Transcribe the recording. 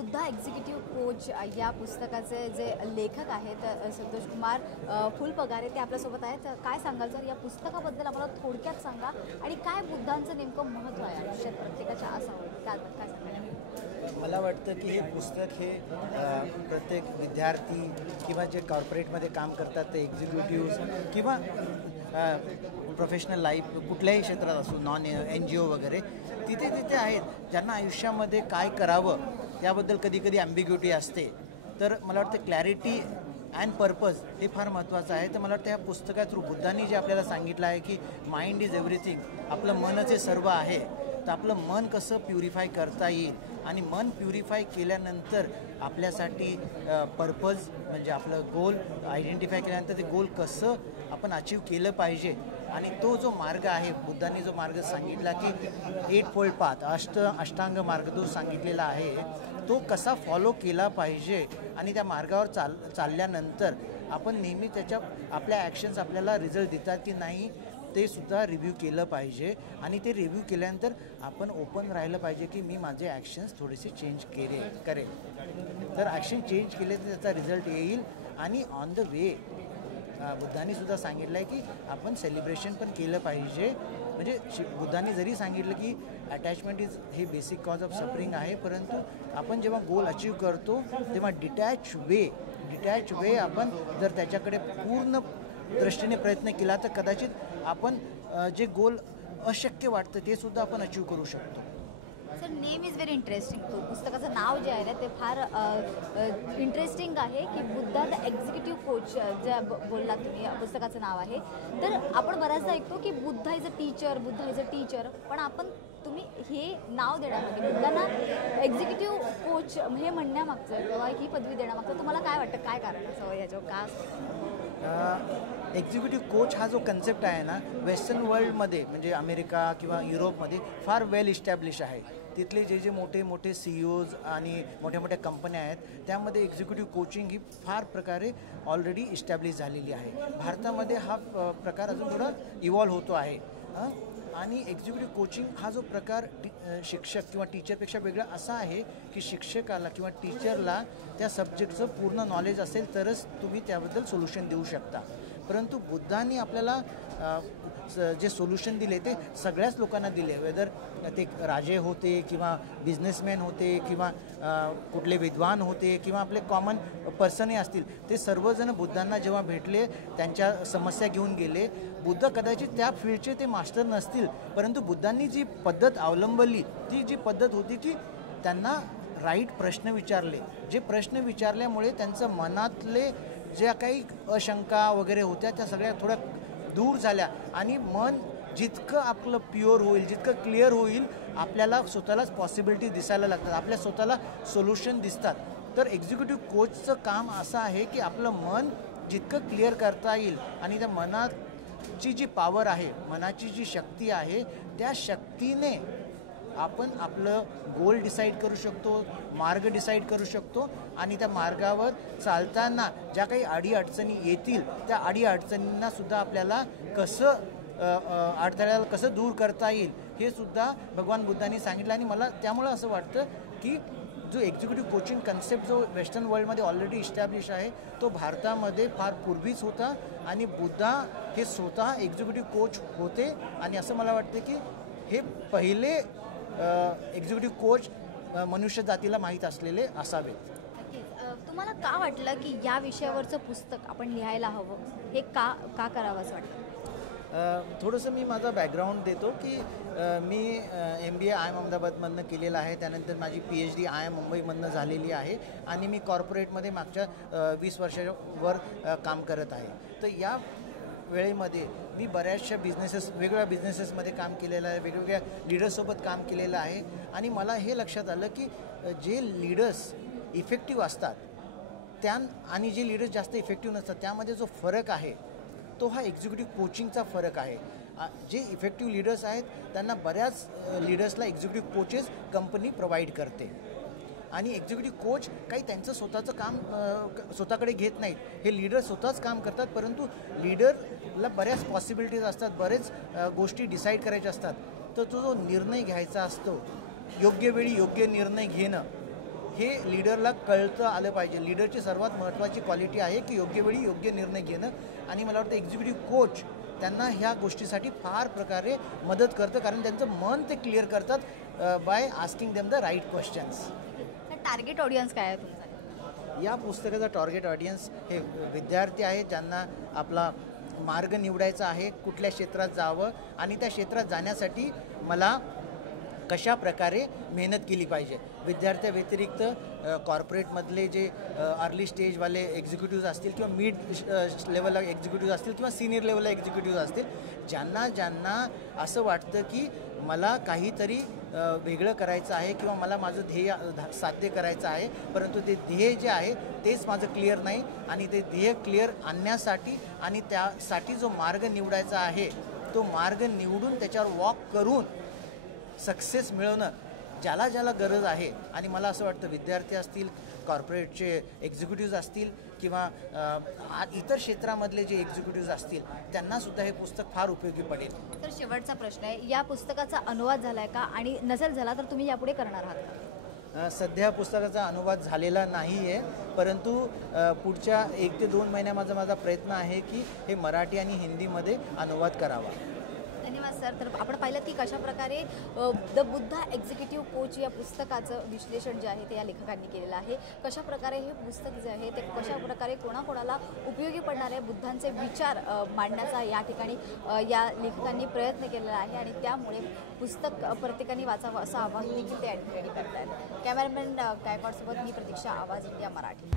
Buddha executive coach या पुस्तकाचे जे लेखक आहेत संतोष कुमार फुलपगारे ते आपल्यासोबत आहेत. काय सांगाल सर या पुस्तकाबद्दल आम्हाला थोडक्यात सांगा आणि काय बुद्धांचं नेमकं महत्त्व आहे आयुष्यात प्रत्येकाच्या असावं काय सांगाल? मला वाटतं की हे पुस्तक हे प्रत्येक विद्यार्थी किंवा जे कॉर्पोरेटमध्ये काम करतात ते एक्झिक्युटिव्ह किंवा प्रोफेशनल लाईफ कुठल्याही क्षेत्रात असो नॉन NGO वगैरे तिथे आहेत ज्यांना आयुष्यामध्ये काय करावं याबद्दल कधी ॲम्बिग्युटी असते. तर मला वाटतं क्लॅरिटी अँड पर्पज हे फार महत्त्वाचं आहे. तर मला वाटतं ह्या पुस्तका थ्रू बुद्धांनी जे आपल्याला सांगितलं आहे की माइंड इज एव्हरीथिंग, आपलं मनच हे सर्व आहे. तर आपलं मन कसं प्युरिफाय करता येईल आणि मन प्युरिफाय केल्यानंतर आपल्यासाठी पर्पज म्हणजे आपलं गोल आयडेंटिफाय केल्यानंतर ते गोल कसं आपण अचीव केलं पाहिजे आणि तो जो मार्ग आहे बुद्धांनी जो मार्ग सांगितला की 8 फोल्ड पाथ अष्टांग मार्ग जो सांगितलेला आहे तो कसा फॉलो केला पाहिजे आणि त्या मार्गावर चालल्यानंतर आपण नेहमी आपल्या ॲक्शन्स आपल्याला रिझल्ट देतात की नाही ते सुद्धा रिव्ह्यू केलं पाहिजे आणि ते रिव्ह्यू केल्यानंतर आपण ओपन राहिलं पाहिजे की मी माझे ॲक्शन्स थोडेसे चेंज करेल. तर ॲक्शन चेंज केले तर त्याचा रिझल्ट येईल. आणि ऑन द वे बुद्धांनी सुद्धा सांगितलं आहे की आपण सेलिब्रेशन पण केलं पाहिजे. म्हणजे बुद्धांनी जरी सांगितलं की अटॅचमेंट इज हे बेसिक कॉज ऑफ सफरिंग आहे, परंतु आपण जेव्हा गोल अचीव करतो तेव्हा डिटॅच वे आपण जर त्याच्याकडे पूर्ण दृष्टीने प्रयत्न केला तर कदाचित आपण जे गोल अशक्य वाटतं ते सुद्धा आपण अचीव करू शकतो. Sir name is very interesting. तो पुस्तकाचं नाव जे आहे ना ते फार इंटरेस्टिंग आहे की बुद्धा द एक्झिक्युटिव्ह कोच जे बोललात तुम्ही पुस्तकाचं नाव आहे. तर आपण बऱ्याचदा ऐकतो की बुद्धा इज अ टीचर पण तुम्ही हे नाव देण्यामागे बुद्धांना एक्झिक्युटिव्ह कोच हे म्हणण्यामागचं किंवा ही पदवी देण्यामागचं तुम्हाला काय वाटतं, काय कारण असं याच्यावर का? एक्झिक्युटिव्ह कोच हा जो कन्सेप्ट आहे ना वेस्टर्न वर्ल्डमध्ये म्हणजे अमेरिका किंवा युरोपमध्ये फार वेल इस्टॅब्लिश आहे. तिथले जे मोठे CEOज आणि मोठ्या कंपन्या आहेत त्यामध्ये एक्झिक्युटिव्ह कोचिंग ही फार प्रकारे ऑलरेडी इस्टॅब्लिश झालेली आहे. भारतामध्ये हा प्रकार अजून थोडा इव्हॉल्व होतो आहे. आणि एक्झिक्युटिव्ह कोचिंग हा जो प्रकार शिक्षक किंवा टीचरपेक्षा वेगळा असा आहे की शिक्षकाला किंवा टीचरला त्या सब्जेक्टचं पूर्ण नॉलेज असेल तरच तुम्ही त्याबद्दल सोल्युशन देऊ शकता. परंतु बुद्धांनी आपल्याला जे सोल्युशन दिले ते सगळ्याच लोकांना दिले, वेदर ते राजे होते किंवा बिझनेसमॅन होते किंवा कुठले विद्वान होते किंवा आपले कॉमन पर्सनही असतील. ते सर्वजण बुद्धांना जेव्हा भेटले त्यांच्या समस्या घेऊन गेले. बुद्ध कदाचित त्या फील्डचे ते मास्टर नसतील, परंतु बुद्धांनी जी पद्धत अवलंबली ती जी पद्धत होती की त्यांना राईट प्रश्न विचारले. जे प्रश्न विचारल्यामुळे त्यांचं मनातले ज्या काही अशंका वगैरे होत्या त्या सगळ्या थोड्या दूर झाल्या आणि मन जितकं आपलं प्युअर होईल जितकं क्लिअर होईल आपल्याला स्वतःलाच पॉसिबिलिटी दिसायला लागतात, आपल्या स्वतःला सोल्युशन दिसतात. तर एक्झिक्युटिव्ह कोचचं काम असं आहे की आपलं मन जितकं क्लिअर करता येईल आणि त्या मनाची जी पॉवर आहे मनाची जी शक्ती आहे त्या शक्तीने आपण आपलं गोल डिसाईड करू शकतो, मार्ग डिसाईड करू शकतो आणि त्या मार्गावर चालताना ज्या काही अडीअडचणी येतील त्या अडीअडचणींना सुद्धा आपल्याला अडथळ्याला कसं दूर करता येईल हे सुद्धा भगवान बुद्धांनी सांगितलं. आणि मला त्यामुळं असं वाटतं की जो एक्झिक्युटिव्ह कोचिंग कन्सेप्ट जो वेस्टर्न वर्ल्डमध्ये ऑलरेडी इस्टॅब्लिश आहे तो भारतामध्ये फार पूर्वीच होता आणि बुद्धा हे स्वतः एक्झिक्युटिव्ह कोच होते. आणि असं मला वाटतं की हे पहिले एक्झिक्युटिव्ह कोच मनुष्य जातीला माहीत असलेले असावेत. तुम्हाला का वाटलं की या विषयावरचं पुस्तक आपण लिहायला हवं, हे का करावं असं वाटतं? थोडंसं मी माझा बॅकग्राऊंड देतो की मी MBA IIM अहमदाबादमधनं केलेलं आहे. त्यानंतर माझी PhD IIM मुंबईमधनं झालेली आहे आणि मी कॉर्पोरेटमध्ये मागच्या 20 वर्षावर काम करत आहे. तर या वेळेमध्ये मी बऱ्याचशा वेगवेगळ्या बिझनेसेसमध्ये काम केलेलं आहे, वेगवेगळ्या लीडर्ससोबत काम केलेलं आहे. आणि मला हे लक्षात आलं की जे लीडर्स इफेक्टिव्ह असतात आणि जे लीडर्स जास्त इफेक्टिव्ह नसतात त्यामध्ये जो फरक आहे तो हा एक्झिक्युटिव्ह कोचिंगचा फरक आहे. जे इफेक्टिव्ह लीडर्स आहेत त्यांना बऱ्याच लीडर्सला एक्झिक्युटिव्ह कोचेस कंपनी प्रोव्हाइड करते आणि एक्झिक्युटिव्ह कोच काही त्यांचं स्वतःचं काम स्वतःकडे घेत नाहीत. हे लीडर स्वतःच काम करतात, परंतु लीडरला बऱ्याच पॉसिबिलिटीज असतात, बरेच गोष्टी डिसाईड करायच्या असतात. तर तो जो निर्णय घ्यायचा असतो योग्य वेळी योग्य निर्णय घेणं हे लीडरला कळतं आलं पाहिजे. लीडरची सर्वात महत्त्वाची क्वालिटी आहे की योग्य वेळी योग्य निर्णय घेणं. आणि मला वाटतं एक्झिक्युटिव्ह कोच त्यांना ह्या गोष्टीसाठी फार प्रकारे मदत करतं, कारण त्यांचं मन ते क्लिअर करतात by asking them the right questions. Target audience काय आहे तुमचा? या पुस्तकाचा टार्गेट ऑडियन्स हे विद्यार्थी आहेत ज्यांना आपला मार्ग निवडायचा आहे, कुठल्या क्षेत्रात जावं आणि त्या क्षेत्रात जाण्यासाठी मला कशा प्रकारे मेहनत केली पाहिजे. विद्यार्थ्याव्यतिरिक्त कॉर्पोरेटमधले जे अर्ली स्टेजवाले एक्झिक्युटिव्ह असतील किंवा मिड लेवलला एक्झिक्युटिव्ह असतील किंवा सिनियर लेवलला एक्झिक्युटिव्ह असतील, ज्यांना असं वाटतं की मला काहीतरी वेगळं करायचं आहे किंवा मला माझं ध्येय साध्य करायचं आहे, परंतु ते ध्येय जे आहे तेच माझं क्लिअर नाही आणि ते ध्येय क्लिअर आणण्यासाठी आणि त्यासाठी जो मार्ग निवडायचा आहे तो मार्ग निवडून त्याच्यावर वॉक करून सक्सेस मिळवणं ज्याला गरज आहे. आणि मला असं वाटतं विद्यार्थी असतील, कॉर्पोरेटचे एक्झिक्युटिव्ह असतील किंवा इतर क्षेत्रामधले जे एक्झिक्युटिव्ह असतील त्यांनासुद्धा हे पुस्तक फार उपयोगी पडेल. तर शेवटचा प्रश्न आहे, या पुस्तकाचा अनुवाद झाला आहे का आणि नसेल झाला तर तुम्ही यापुढे करणार आहात का? सध्या पुस्तकाचा अनुवाद झालेला नाही आहे, परंतु पुढच्या 1 ते 2 महिन्यात माझा प्रयत्न आहे की हे मराठी आणि हिंदीमध्ये अनुवाद करावा. धन्यवाद सर. तर आपण पाहिलं की कशाप्रकारे द बुद्धा एक्झिक्युटिव्ह कोच या पुस्तकाचं विश्लेषण जे आहे ते या लेखकांनी केलेलं आहे. कशाप्रकारे हे पुस्तक जे आहे ते कशाप्रकारे कोणाकोणाला उपयोगी पडणारे बुद्धांचे विचार मांडण्याचा या ठिकाणी या लेखकांनी प्रयत्न केलेला आहे आणि त्यामुळे पुस्तक प्रत्येकाने वाचावं असं आवाहन देखील ते या ठिकाणी करत आहेत. कॅमेरामॅन गायकवाडसोबत मी प्रतीक्षा, आवाज इंडिया मराठी.